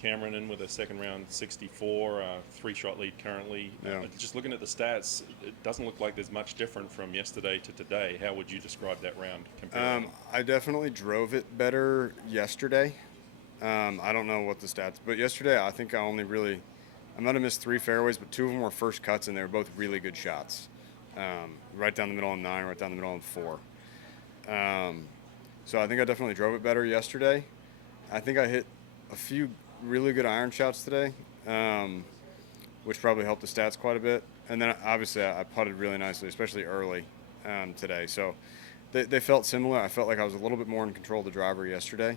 Cameron in with a second round 64, 3-shot lead currently. Yeah. Just looking at the stats, it doesn't look like there's much different from yesterday to today. How would you describe that round compared to I definitely drove it better yesterday. I don't know what the stats, but yesterday I think I might have missed 3 fairways, but 2 of them were first cuts, and they were both really good shots. Right down the middle on 9, right down the middle on 4. So I think I definitely drove it better yesterday. I think I hit a few really good iron shots today, which probably helped the stats quite a bit. And then obviously I putted really nicely, especially early today. So they felt similar. I felt like I was a little bit more in control of the driver yesterday.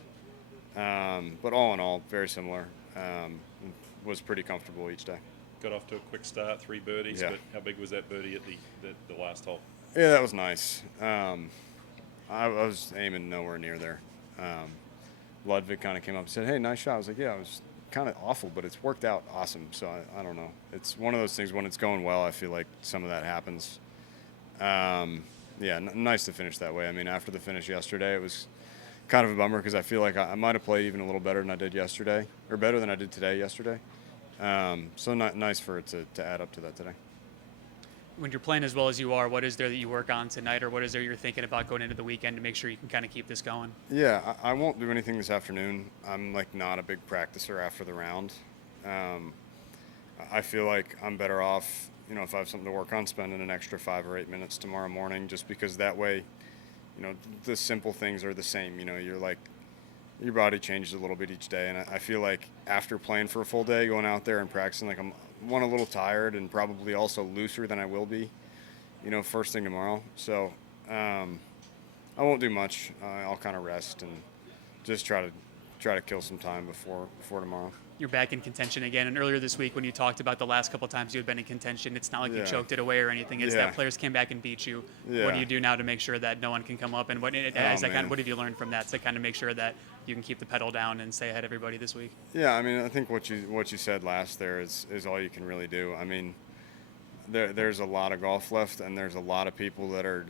But all in all, very similar. Was pretty comfortable each day. got off to a quick start, 3 birdies, Yeah. but how big was that birdie at the last hole? Yeah, that was nice. I was aiming nowhere near there. Ludwig kind of came up and said, "Hey, nice shot." I was like, "Yeah, it was kind of awful, but it's worked out awesome." So I don't know. It's one of those things when it's going well, I feel like some of that happens. Yeah, nice to finish that way. I mean, after the finish yesterday, it was kind of a bummer because I feel like I might have played even a little better than I did yesterday, or better than I did today yesterday. So nice for it to add up to that today. When you're playing as well as you are, what is there that you work on tonight, or what is there you're thinking about going into the weekend to make sure you can kind of keep this going? Yeah, I won't do anything this afternoon. I'm like not a big practicer after the round. I feel like I'm better off, if I have something to work on, spending an extra 5 or 8 minutes tomorrow morning, just because that way, the simple things are the same. You're like, your body changes a little bit each day, and I feel like after playing for a full day, going out there and practicing, like I'm a little tired and probably also looser than I will be, first thing tomorrow. So I won't do much. I'll kind of rest and just try to kill some time before tomorrow. You're back in contention again, and earlier this week when you talked about the last couple of times you had been in contention, it's not like you Yeah. choked it away or anything. It's Yeah. that players came back and beat you. Yeah. What do you do now to make sure that no one can come up? And what Man. what have you learned from that to kind of make sure that you can keep the pedal down and stay ahead of everybody this week? Yeah, I mean, I think what you said last there is all you can really do. I mean, there's a lot of golf left, and there's a lot of people that are,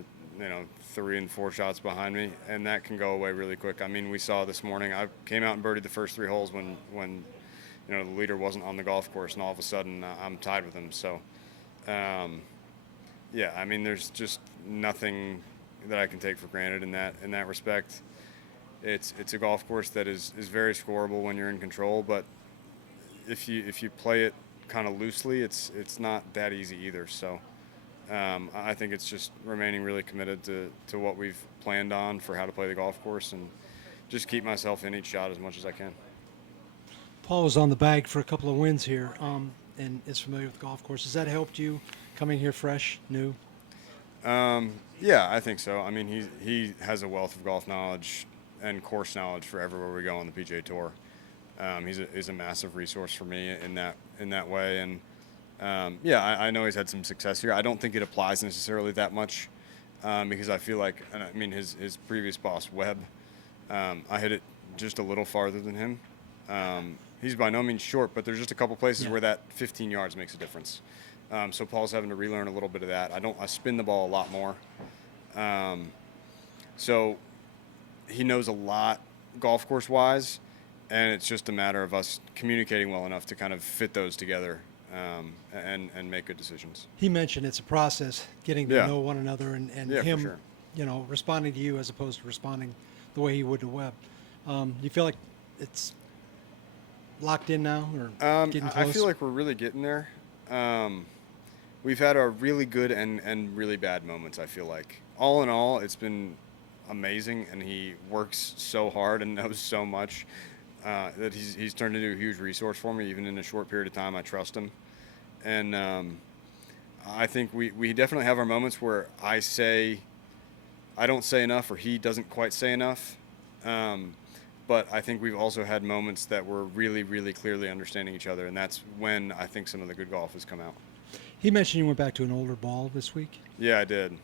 3 and 4 shots behind me, and that can go away really quick. I mean, we saw this morning, I came out and birdied the first 3 holes when the leader wasn't on the golf course, and all of a sudden I'm tied with him. So, yeah, I mean, there's just nothing that I can take for granted in that respect. It's a golf course that is very scoreable when you're in control, but if you play it kind of loosely, it's not that easy either. So I think it's just remaining really committed to what we've planned on for how to play the golf course, and just keep myself in each shot as much as I can. Paul was on the bag for a couple of wins here, and is familiar with the golf course. Has that helped you coming here fresh, new? Yeah, I think so. I mean, he has a wealth of golf knowledge and course knowledge for everywhere we go on the PGA Tour. He's a massive resource for me in that way, and yeah, I know he's had some success here. I don't think it applies necessarily that much because I feel like, I mean, his previous boss Webb, I hit it just a little farther than him. He's by no means short, but there's just a couple places where that 15 yards makes a difference. So Paul's having to relearn a little bit of that. I spin the ball a lot more. So he knows a lot golf course wise, and it's just a matter of us communicating well enough to kind of fit those together and make good decisions. He mentioned it's a process, getting to Yeah. know one another, and Yeah, for him, sure. responding to you as opposed to responding the way he would to Webb. You feel like it's locked in now, or getting close? I feel like we're really getting there. We've had our really good and really bad moments, I feel like. All in all, it's been amazing, and he works so hard and knows so much that he's turned into a huge resource for me, even in a short period of time. I trust him. And I think we definitely have our moments where I don't say enough, or he doesn't quite say enough. But I think we've also had moments that we're really, really clearly understanding each other, and that's when I think some of the good golf has come out. He mentioned you went back to an older ball this week. Yeah, I did.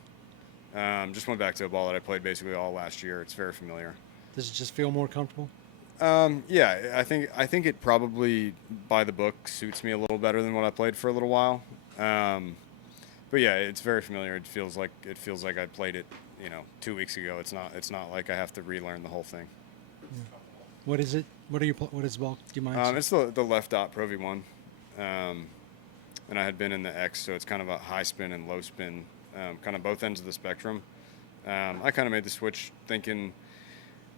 Just went back to a ball that I played basically all last year. It's very familiar. Does it just feel more comfortable? Yeah, I think it probably by the book suits me a little better than what I played for a little while. But yeah, it's very familiar. It feels like I played it, 2 weeks ago. It's not like I have to relearn the whole thing. What is it What are you? What is the ball? Do you mind? It's the left dot Pro V1, and I had been in the X, so it's kind of a high spin and low spin, kind of both ends of the spectrum. I kind of made the switch thinking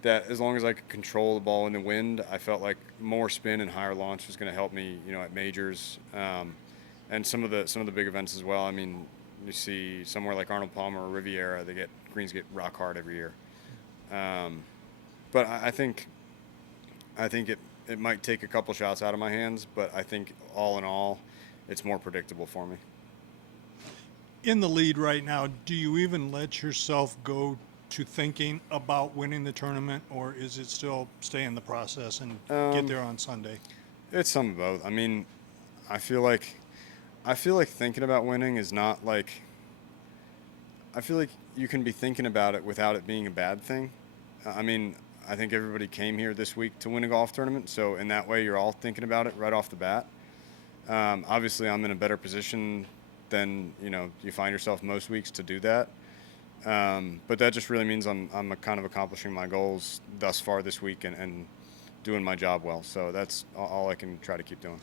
that as long as I could control the ball in the wind, I felt like more spin and higher launch was going to help me, at majors, and some of the big events as well. I mean, you see somewhere like Arnold Palmer or Riviera, greens get rock hard every year. But I think it might take a couple shots out of my hands, but I think all in all, it's more predictable for me. In the lead right now, do you even let yourself go to thinking about winning the tournament, or is it still stay in the process and get there on Sunday? It's some of both. I mean, I feel like thinking about winning is not like. I feel like you can be thinking about it without it being a bad thing. I mean, I think everybody came here this week to win a golf tournament, so in that way, you're all thinking about it right off the bat. Obviously, I'm in a better position than you find yourself most weeks to do that. But that just really means I'm kind of accomplishing my goals thus far this week and doing my job well. So that's all I can try to keep doing.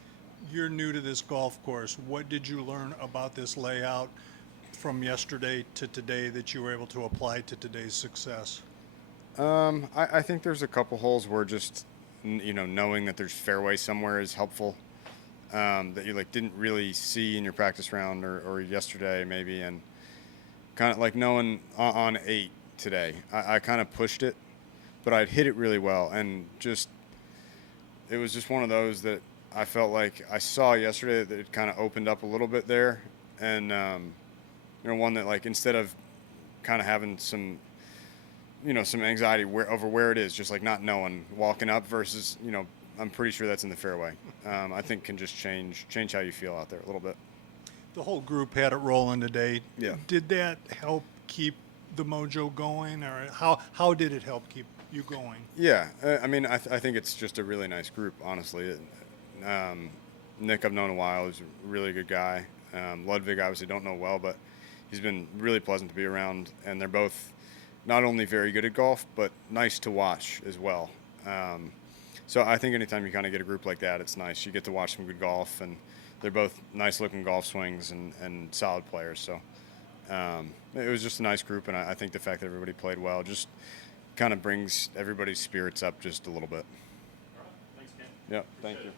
You're new to this golf course. What did you learn about this layout from yesterday to today that you were able to apply to today's success? I think there's a couple holes where just knowing that there's fairway somewhere is helpful. That you didn't really see in your practice round or yesterday maybe, and kind of like knowing on 8 today, I kind of pushed it, but I'd hit it really well, and it was just one of those that I felt like I saw yesterday that it kind of opened up a little bit there, and one that instead of kind of having some anxiety over where it is, just not knowing, walking up versus I'm pretty sure that's in the fairway. I think can just change how you feel out there a little bit. The whole group had it rolling today. Yeah. Did that help keep the mojo going, or how did it help keep you going? Yeah, I mean, I think it's just a really nice group, honestly. Nick, I've known a while. He's a really good guy. Ludwig, obviously, don't know well, but he's been really pleasant to be around, and they're both not only very good at golf, but nice to watch as well. So I think anytime you kind of get a group like that, it's nice. You get to watch some good golf, and they're both nice-looking golf swings and solid players. So it was just a nice group, and I think the fact that everybody played well just kind of brings everybody's spirits up just a little bit. All right. Thanks, Ken. Yep, thank you.